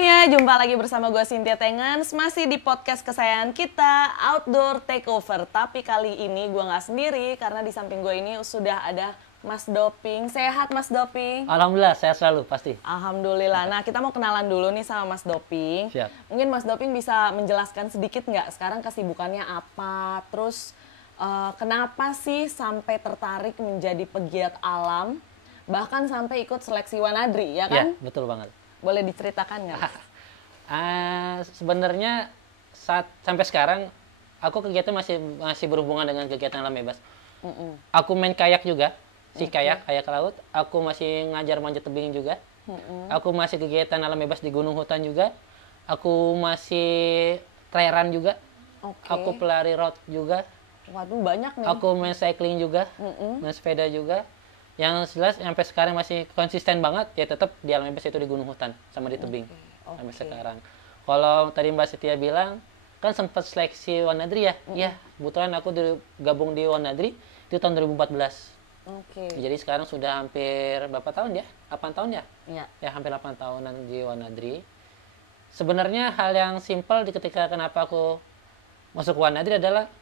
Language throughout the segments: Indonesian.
semuanya, jumpa lagi bersama gue Cynthia Tengens, masih di podcast kesayangan kita, Outdoor Takeover. Tapi kali ini gue nggak sendiri, karena di samping gue ini sudah ada Mas Doping. Sehat Mas Doping? Alhamdulillah, sehat selalu pasti. Alhamdulillah. Nah, kita mau kenalan dulu nih sama Mas Doping. Siap. Mungkin Mas Doping bisa menjelaskan sedikit nggak sekarang kesibukannya apa? Terus kenapa sih sampai tertarik menjadi pegiat alam? Bahkan sampai ikut seleksi Wanadri, ya kan? Iya, betul banget. Boleh diceritakan nggak? Sebenarnya sampai sekarang aku kegiatan masih berhubungan dengan kegiatan alam bebas. Aku main kayak juga, kayak laut. Aku masih ngajar manjat tebing juga. Aku masih kegiatan alam bebas di gunung hutan juga. Aku masih trail run juga. Aku pelari road juga. Waduh, banyak nih. Aku main cycling juga, main sepeda juga. Yang jelas sampai sekarang masih konsisten banget, ya tetap di alam bebas itu di gunung hutan sama di tebing sampai sekarang. Kalau tadi Mbak Setia bilang kan sempat seleksi Wanadri ya, iya kebetulan aku gabung di Wanadri itu tahun 2014. Jadi sekarang sudah hampir berapa tahun ya? 8 tahun ya? Iya. Ya hampir 8 tahunan di Wanadri. Sebenarnya hal yang simpel ketika kenapa aku masuk Wanadri adalah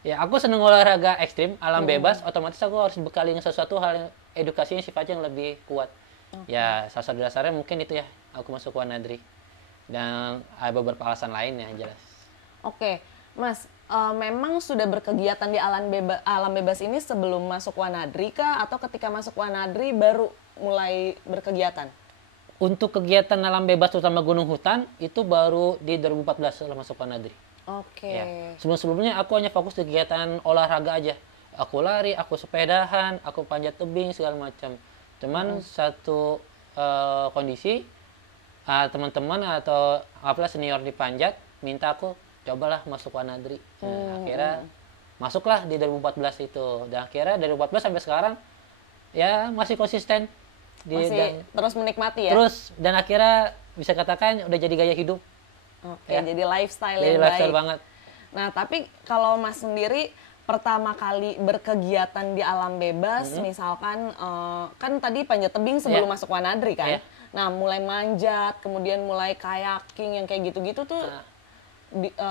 ya aku seneng olahraga ekstrim, alam bebas, otomatis aku harus bekalin sesuatu hal yang edukasinya sifatnya yang lebih kuat. Ya salah satu dasarnya mungkin itu ya, aku masuk Wanadri. Dan ada beberapa alasan lainnya jelas. Mas, memang sudah berkegiatan di alam bebas ini sebelum masuk Wanadri kah? Atau ketika masuk Wanadri baru mulai berkegiatan? Untuk kegiatan alam bebas terutama gunung hutan, itu baru di 2014 setelah masuk Wanadri. Ya. Sebelum-sebelumnya aku hanya fokus di kegiatan olahraga aja. Aku lari, aku sepedahan, aku panjat tebing segala macam. Cuman satu kondisi teman-teman atau apalah senior di panjat minta aku cobalah masuk Wanadri. Nah, akhirnya masuklah di 2014 itu. Dan akhirnya dari 2014 sampai sekarang ya masih konsisten terus menikmati ya. Terus dan akhirnya bisa katakan udah jadi gaya hidup. Jadi lifestyle jadi yang lifestyle baik. Banget. Nah, tapi kalau Mas sendiri pertama kali berkegiatan di alam bebas, misalkan kan tadi panjat tebing sebelum masuk Wanadri kan. Nah, mulai manjat, kemudian mulai kayaking yang kayak gitu-gitu tuh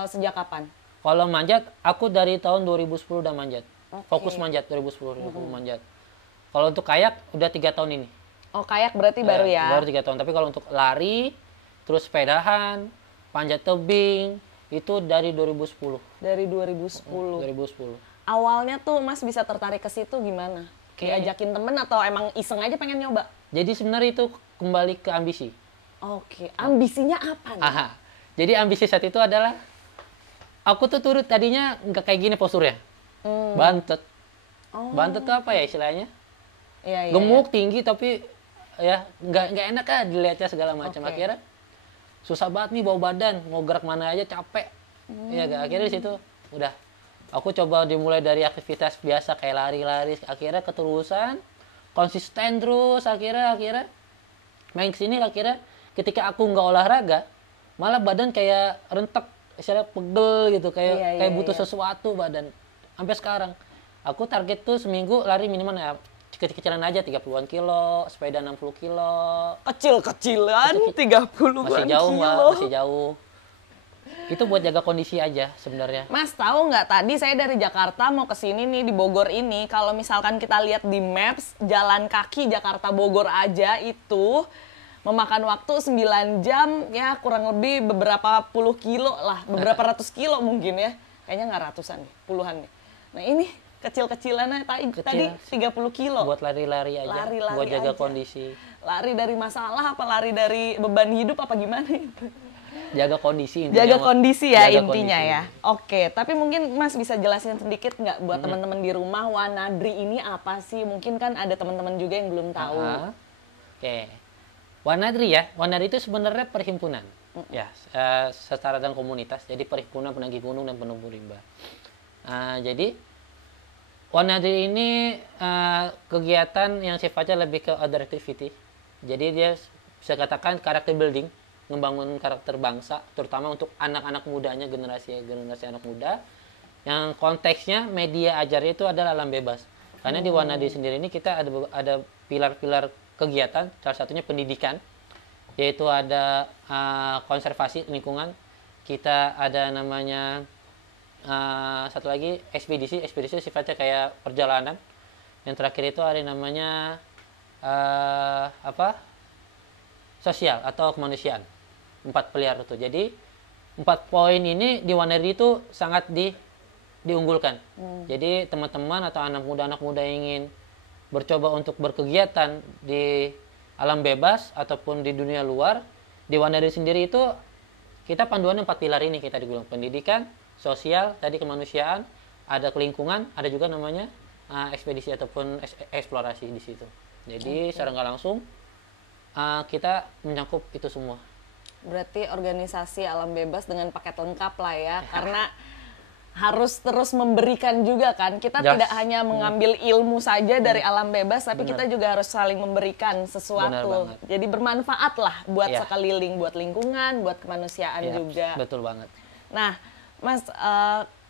sejak kapan? Kalau manjat, aku dari tahun 2010 udah manjat. Fokus manjat 2010 manjat. Kalau untuk kayak udah 3 tahun ini. Oh, kayak berarti baru ya? Baru 3 tahun. Tapi kalau untuk lari, terus sepedahan, panjat tebing itu dari 2010. Dari 2010. 2010. Awalnya tuh Mas bisa tertarik ke situ gimana? Diajakin temen atau emang iseng aja pengen nyoba? Jadi sebenarnya itu kembali ke ambisi. Ambisinya apa nih? Jadi ambisi saat itu adalah aku tuh turut tadinya nggak kayak gini posturnya. Bantet. Bantet tuh apa ya istilahnya? Gemuk, tinggi tapi ya nggak enak kan dilihatnya segala macam. Akhirnya susah banget nih bawa badan, mau gerak mana aja capek. Ya akhirnya di situ udah aku coba dimulai dari aktivitas biasa kayak lari-lari, akhirnya keterusan konsisten terus akhirnya main kesini akhirnya ketika aku nggak olahraga malah badan kayak rentek, istilahnya pegel gitu kayak butuh sesuatu badan. Sampai sekarang aku target tuh seminggu lari minimal ya kecil-kecilan aja 30-an kilo, sepeda 60 kilo. Kecil-kecilan 30-an masih jauh, kilo. Mbak, masih jauh. Itu buat jaga kondisi aja sebenarnya. Mas, tahu nggak tadi saya dari Jakarta mau ke sini nih di Bogor ini, kalau misalkan kita lihat di Maps, jalan kaki Jakarta Bogor aja itu memakan waktu 9 jam ya kurang lebih beberapa puluh kilo lah, beberapa ratus kilo mungkin ya. Kayaknya nggak ratusan nih, puluhan nih. Nah, ini kecil-kecilannya tadi 30 kilo. Buat lari-lari aja, buat jaga kondisi. Lari dari masalah apa lari dari beban hidup apa gimana itu? Jaga kondisi intinya. Jaga kondisi ya jaga intinya kondisi. ya. Tapi mungkin Mas bisa jelasin sedikit nggak buat teman-teman di rumah Wanadri ini apa sih? Mungkin kan ada teman-teman juga yang belum tahu. Wanadri ya, Wanadri itu sebenarnya perhimpunan. Ya, setara dengan komunitas. Jadi perhimpunan penagih gunung dan penumbuh rimba. Jadi Wanadri ini kegiatan yang sifatnya lebih ke outdoor activity. Jadi dia bisa katakan karakter building, membangun karakter bangsa, terutama untuk anak-anak mudanya, generasi anak muda. Yang konteksnya media ajarnya itu adalah alam bebas. Karena di Wanadri sendiri ini kita ada pilar-pilar kegiatan, salah satunya pendidikan. yaitu ada konservasi lingkungan, kita ada namanya satu lagi ekspedisi sifatnya kayak perjalanan, yang terakhir itu ada namanya sosial atau kemanusiaan. 4 pilar itu. Jadi 4 poin ini di Wanadri itu sangat diunggulkan. Jadi teman-teman atau anak muda yang ingin bercoba untuk berkegiatan di alam bebas ataupun di dunia luar, di Wanadri sendiri itu kita panduannya 4 pilar ini kita digulung: pendidikan, sosial, tadi kemanusiaan, ada kelingkungan, ada juga namanya ekspedisi ataupun eksplorasi di situ. Jadi secara nggak langsung kita mencakup itu semua. Berarti organisasi alam bebas dengan paket lengkap lah ya, karena harus terus memberikan juga kan. Kita tidak hanya mengambil ilmu saja dari alam bebas, tapi kita juga harus saling memberikan sesuatu. Jadi bermanfaat lah buat sekeliling, buat lingkungan, buat kemanusiaan juga. Betul banget. Nah, Mas,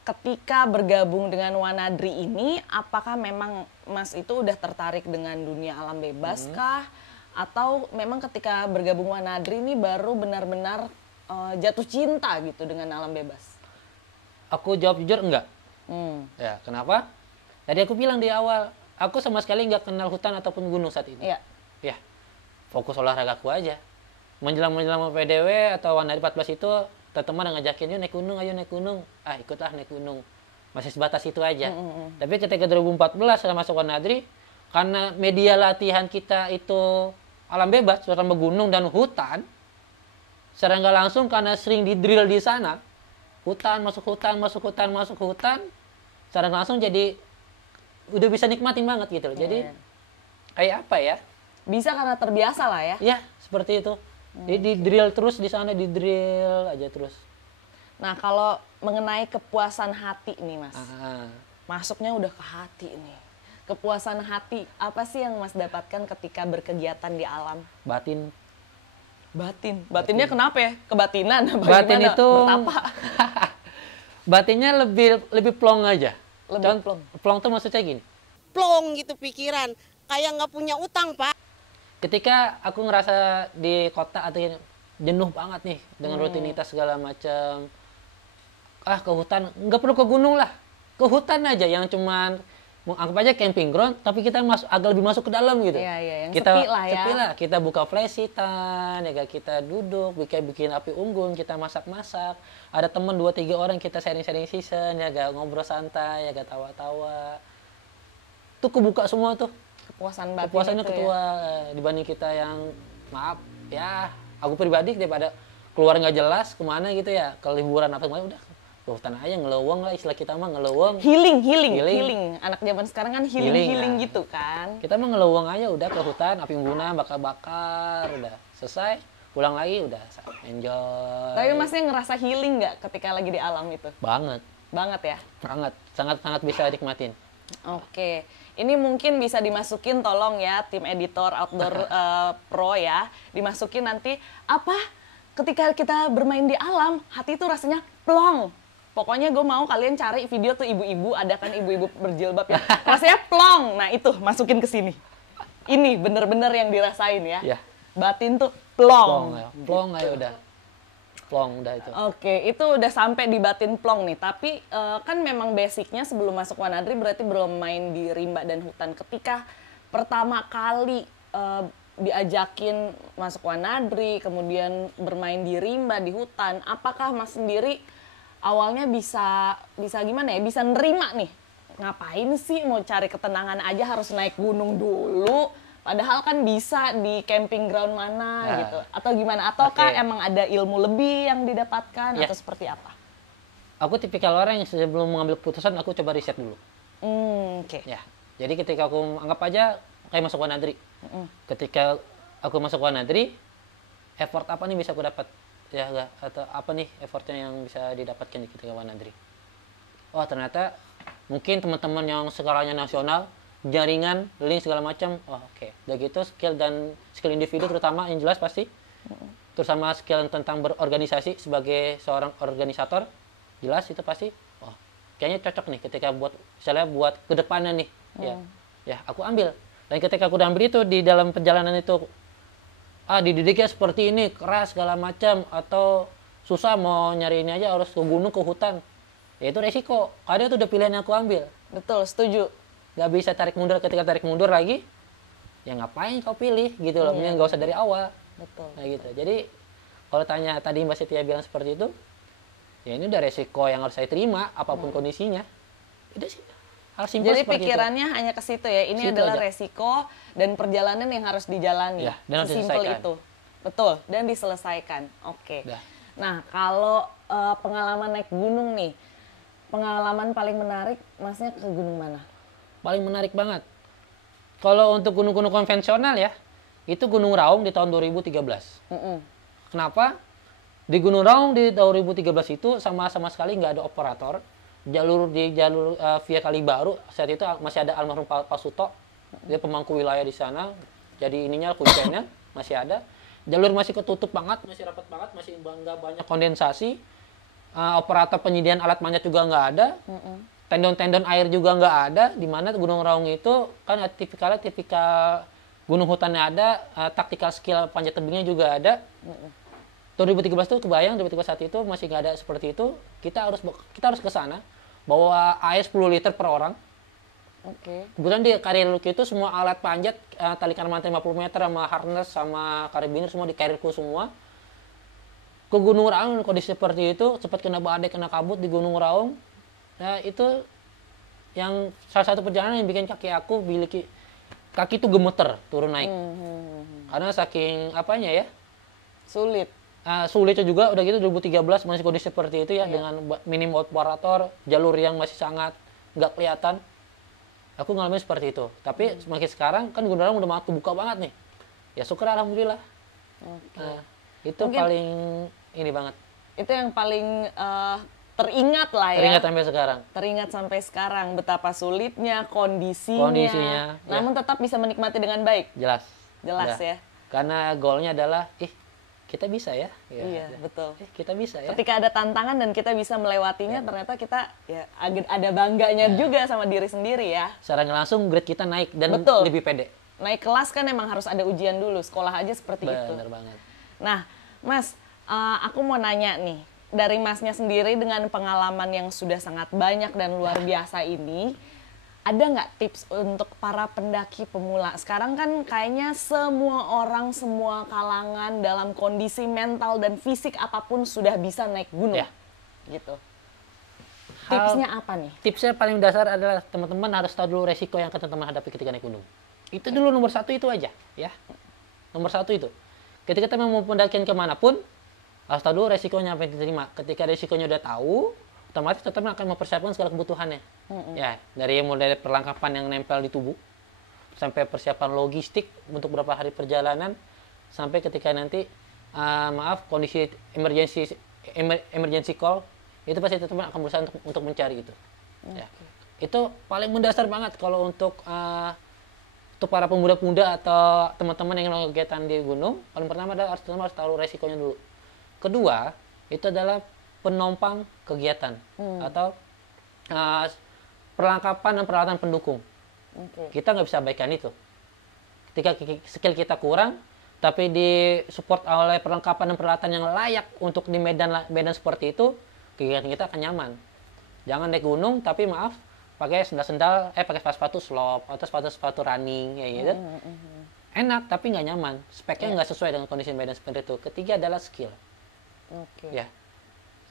ketika bergabung dengan Wanadri ini, apakah memang Mas itu udah tertarik dengan dunia alam bebas kah? Atau memang ketika bergabung Wanadri ini baru benar-benar jatuh cinta gitu dengan alam bebas? Aku jawab jujur enggak. Ya, kenapa? Tadi aku bilang di awal, aku sama sekali nggak kenal hutan ataupun gunung saat ini. Ya, fokus olahragaku aja. Menjelang PDW atau Wanadri 14 itu, teman-teman yang ngajakin, yuk naik gunung, ayo naik gunung. Ikutlah naik gunung. Masih sebatas itu aja. Tapi ketika 2014 saya masuk Wanadri, karena media latihan kita itu alam bebas, terutama gunung dan hutan, secara nggak langsung karena sering di drill di sana, hutan, masuk hutan, secara langsung jadi udah bisa nikmatin banget gitu loh. Jadi kayak apa ya? Bisa karena terbiasa lah ya? Ya, seperti itu. Jadi di drill terus di sana, di drill aja terus. Nah, kalau mengenai kepuasan hati nih Mas, masuknya udah ke hati nih. Kepuasan hati, apa sih yang Mas dapatkan ketika berkegiatan di alam? Batinnya kenapa ya? Kebatinan? Batin itu bertapa? Batinnya lebih plong aja. Lebih plong tuh maksudnya gini. Plong gitu pikiran, kayak nggak punya utang, Pak. Ketika aku ngerasa di kota atau jenuh banget nih dengan rutinitas segala macam, ke hutan, nggak perlu ke gunung lah, ke hutan aja yang cuman anggap aja camping ground, tapi kita agak lebih masuk ke dalam gitu. Yang kita sepi lah ya. Sepi lah. Kita buka flashlightan, ya kita duduk, bikin api unggun, kita masak-masak. Ada temen 2-3 orang, kita sharing-sharing season, ngobrol santai, tawa-tawa. Tuh kebuka semua tuh. Kepuasannya ketua dibanding kita yang maaf ya, aku pribadi daripada keluar nggak jelas kemana gitu ya, ke liburan atau kemana, udah ke hutan aja ngeleweng lah, istilah kita mah ngeleweng. Healing. Anak zaman sekarang kan healing gitu kan. Kita mah ngeleweng aja, udah ke hutan, api unggunan, bakar-bakar, udah selesai, pulang lagi udah enjoy. Tapi Masnya ngerasa healing nggak ketika lagi di alam itu? Banget ya? Sangat bisa nikmatin. Oke, ini mungkin bisa dimasukin, tolong ya tim editor Outdoor Pro ya, dimasukin nanti apa ketika kita bermain di alam, hati itu rasanya plong. Pokoknya gue mau kalian cari video tuh ibu-ibu, ada kan ibu-ibu berjilbab ya, rasanya plong. Nah itu masukin ke sini. Ini bener-bener yang dirasain ya. Batin tuh plong. Plong aja udah. Plong udah itu. Oke, itu udah sampai di batin plong nih. Tapi kan memang basicnya sebelum masuk Wanadri berarti belum main di rimba dan hutan. Ketika pertama kali diajakin masuk Wanadri, kemudian bermain di rimba, di hutan, apakah Mas sendiri awalnya bisa gimana ya? Bisa nerima nih. Ngapain sih mau cari ketenangan aja harus naik gunung dulu? Padahal kan bisa di camping ground mana gitu. Atau gimana? Ataukah emang ada ilmu lebih yang didapatkan atau seperti apa? Aku tipikal orang yang sebelum mengambil keputusan aku coba riset dulu. Ya. Jadi ketika aku anggap aja kayak masuk Wanadri. Ketika aku masuk Wanadri, effort apa nih bisa aku dapat? Ya enggak, atau apa nih effortnya yang bisa didapatkan di ketika Wanadri? Oh, ternyata mungkin teman-teman yang skalanya nasional, jaringan, link segala macam. Oh, oke. Udah gitu skill individu terutama yang jelas pasti. Terus sama skill tentang berorganisasi sebagai seorang organisator, jelas itu pasti. Oh, kayaknya cocok nih ketika misalnya buat kedepannya nih. Ya, aku ambil. Dan ketika aku udah ambil itu, di dalam perjalanan itu dididiknya seperti ini, keras segala macam, atau susah mau nyari ini aja harus ke gunung, ke hutan. Ya itu resiko. Karena itu udah pilihan yang aku ambil. Betul, setuju. Gak bisa tarik mundur, ketika tarik mundur lagi, ya ngapain kau pilih gitu loh. Mending gak usah dari awal. Betul. Nah gitu. Jadi kalau tanya tadi Mbak Setia bilang seperti itu, ya ini udah resiko yang harus saya terima, apapun kondisinya. Itu sih. Jadi pikirannya hanya ke situ ya. Ini adalah resiko dan perjalanan yang harus dijalani. Ya, dan harus sesimpel diselesaikan. itu. Betul, dan diselesaikan. Oke. Nah, kalau pengalaman naik gunung nih, pengalaman paling menarik Masnya ke gunung mana? Paling menarik banget. Kalau untuk gunung-gunung konvensional ya, itu Gunung Raung di tahun 2013. Kenapa? Di Gunung Raung di 2013 itu sama sekali nggak ada operator. Jalur via Kalibaru saat itu masih ada almarhum Pak Suto, dia pemangku wilayah di sana, jadi ininya kuncennya masih ada. Jalur masih ketutup banget, masih rapat banget, masih nggak banyak kondensasi. Operator penyediaan alat manjat juga nggak ada, tendon-tendon air juga nggak ada. Di mana Gunung Raung itu kan tipikal gunung hutannya ada, taktikal skill panjat tebingnya juga ada. 2013 tuh kebayang, 2013 saat itu masih nggak ada seperti itu. Kita harus ke sana bawa air 10 liter per orang. Kemudian di karirku itu semua alat panjat, tali karmanta 50 meter sama harness sama karabiner semua di karirku semua. Ke Gunung Raung kondisi seperti itu, sempat kena badai, kena kabut di Gunung Raung. Nah itu yang salah satu perjalanan yang bikin kaki itu gemeter turun naik. Karena saking apanya ya? Sulitnya juga udah gitu 2013 masih kondisi seperti itu ya, dengan minim operator, jalur yang masih sangat nggak kelihatan. Aku ngalamin seperti itu. Tapi semakin sekarang kan Gunung Raung udah mau kebuka banget nih. Ya syukur alhamdulillah. Itu mungkin paling ini banget. Itu yang paling teringat lah ya. Teringat sampai sekarang betapa sulitnya kondisinya. Namun tetap bisa menikmati dengan baik. Jelas ya. Karena goalnya adalah kita bisa ya. Iya, betul. Kita bisa ya. Ketika ada tantangan dan kita bisa melewatinya, ternyata kita ya ada bangganya juga sama diri sendiri ya. Secara langsung grade kita naik dan lebih pede. Naik kelas kan emang harus ada ujian dulu, sekolah aja seperti itu. Bener banget. Nah, Mas, aku mau nanya nih, dari Masnya sendiri dengan pengalaman yang sudah sangat banyak dan luar biasa ini, ada nggak tips untuk para pendaki pemula? Sekarang kan kayaknya semua orang, semua kalangan dalam kondisi mental dan fisik apapun sudah bisa naik gunung. Gitu. Tipsnya apa nih? Tipsnya paling dasar adalah teman-teman harus tahu dulu resiko yang akan teman hadapi ketika naik gunung. Itu dulu nomor satu itu aja. Ya. Nomor satu itu. Ketika kita mau pendakian kemanapun, harus tahu dulu resikonya apa yang diterima. Ketika resikonya udah tahu, otomatis tetap akan mempersiapkan segala kebutuhannya. Ya, mulai dari perlengkapan yang nempel di tubuh, sampai persiapan logistik untuk beberapa hari perjalanan, sampai ketika nanti kondisi emergency call, itu pasti tetap akan berusaha untuk mencari itu. Ya. Itu paling mendasar banget kalau untuk para pemuda-pemuda atau teman-teman yang melakukan kegiatan di gunung. Paling pertama adalah harus tahu resikonya dulu. Kedua, itu adalah penompang kegiatan atau perlengkapan dan peralatan pendukung. Kita nggak bisa abaikan itu. Ketika skill kita kurang, tapi disupport oleh perlengkapan dan peralatan yang layak untuk di medan seperti itu, kegiatan kita akan nyaman. Jangan naik gunung, tapi pakai sendal-sendal, pakai sepatu slope atau sepatu running, ya gitu. Enak, tapi nggak nyaman. Speknya nggak sesuai dengan kondisi medan seperti itu. Ketiga adalah skill. Ya.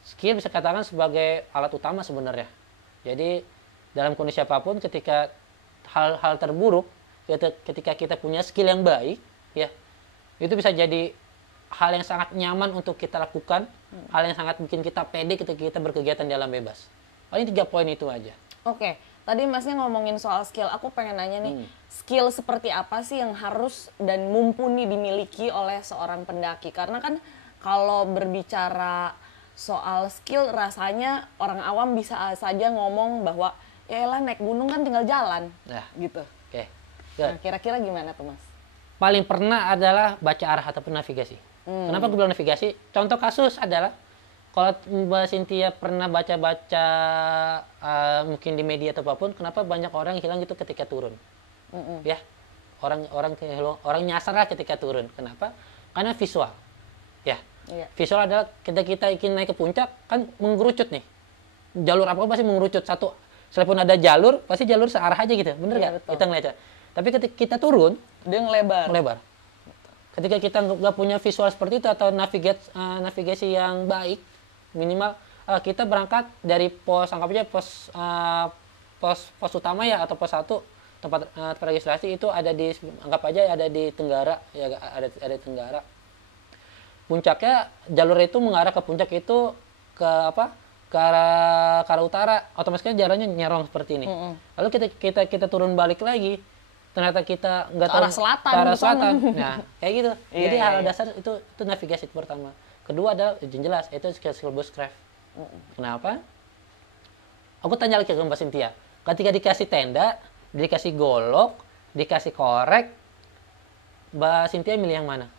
Skill bisa katakan sebagai alat utama sebenarnya. Jadi dalam kondisi apapun, ketika hal terburuk, ketika kita punya skill yang baik, ya itu bisa jadi hal yang sangat nyaman untuk kita lakukan, hal yang sangat bikin kita pede ketika kita berkegiatan di alam bebas. Paling 3 poin itu aja. Oke, tadi Masnya ngomongin soal skill. Aku pengen nanya nih, skill seperti apa sih yang harus dan mumpuni dimiliki oleh seorang pendaki? Karena kan kalau berbicara soal skill, rasanya orang awam bisa saja ngomong bahwa ya elah naik gunung kan tinggal jalan, gitu. Nah, kira-kira gimana tuh Mas? Paling pernah adalah baca arah ataupun navigasi. Kenapa gue bilang navigasi? Contoh kasus adalah, kalau Mbak Cynthia pernah baca-baca mungkin di media atau apapun, kenapa banyak orang hilang gitu ketika turun? Ya, orang nyasar lah ketika turun. Kenapa? Karena visual. Ya. Iya. Visual adalah ketika kita ingin naik ke puncak kan mengerucut nih. Jalur apapun pasti mengerucut satu. Sekalipun ada jalur, pasti jalur searah aja gitu. Bener Iya, nggak? betul. Kita ngeliatnya. Tapi ketika kita turun, Dia ngelebar. melebar. Ketika kita nggak punya visual seperti itu atau navigasi yang baik, minimal kita berangkat dari pos, anggap aja pos utama ya, atau pos 1 tempat registrasi itu ada di, anggap aja ada di Tenggara ya, ada di Tenggara. Puncaknya jalur itu mengarah ke puncak itu ke apa? Ke arah utara, otomatis jalannya nyerong seperti ini. Lalu kita turun balik lagi, ternyata kita nggak tahu arah selatan. ke arah selatan. Nah, kayak gitu. Iya, Jadi hal iya. dasar itu navigasi pertama. Kedua adalah yang jelas itu skill bushcraft. Kenapa? Aku tanya lagi ke Mbak Cynthia. Ketika dikasih tenda, dikasih golok, dikasih korek, Mbak Cynthia milih yang mana?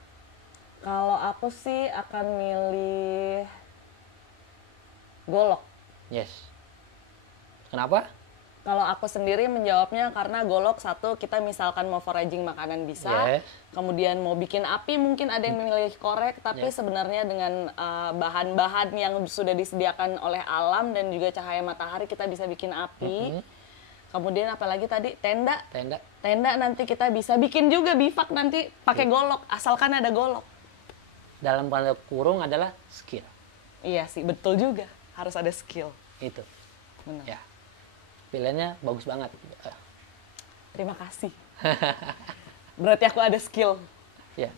Kalau aku sih akan milih golok. Yes. Kenapa? Kalau aku sendiri menjawabnya karena golok, satu, kita misalkan mau foraging makanan bisa, Yes. kemudian mau bikin api mungkin ada yang memilih korek, tapi Yes. sebenarnya dengan bahan-bahan yang sudah disediakan oleh alam dan juga cahaya matahari kita bisa bikin api. Kemudian apalagi tadi tenda nanti kita bisa bikin juga bivak nanti pakai golok, asalkan ada golok. Dalam tanda kurung adalah skill. Iya sih, betul juga, harus ada skill. Itu. Benar. Ya. Pilihannya bagus banget. Terima kasih. Berarti aku ada skill. Ya.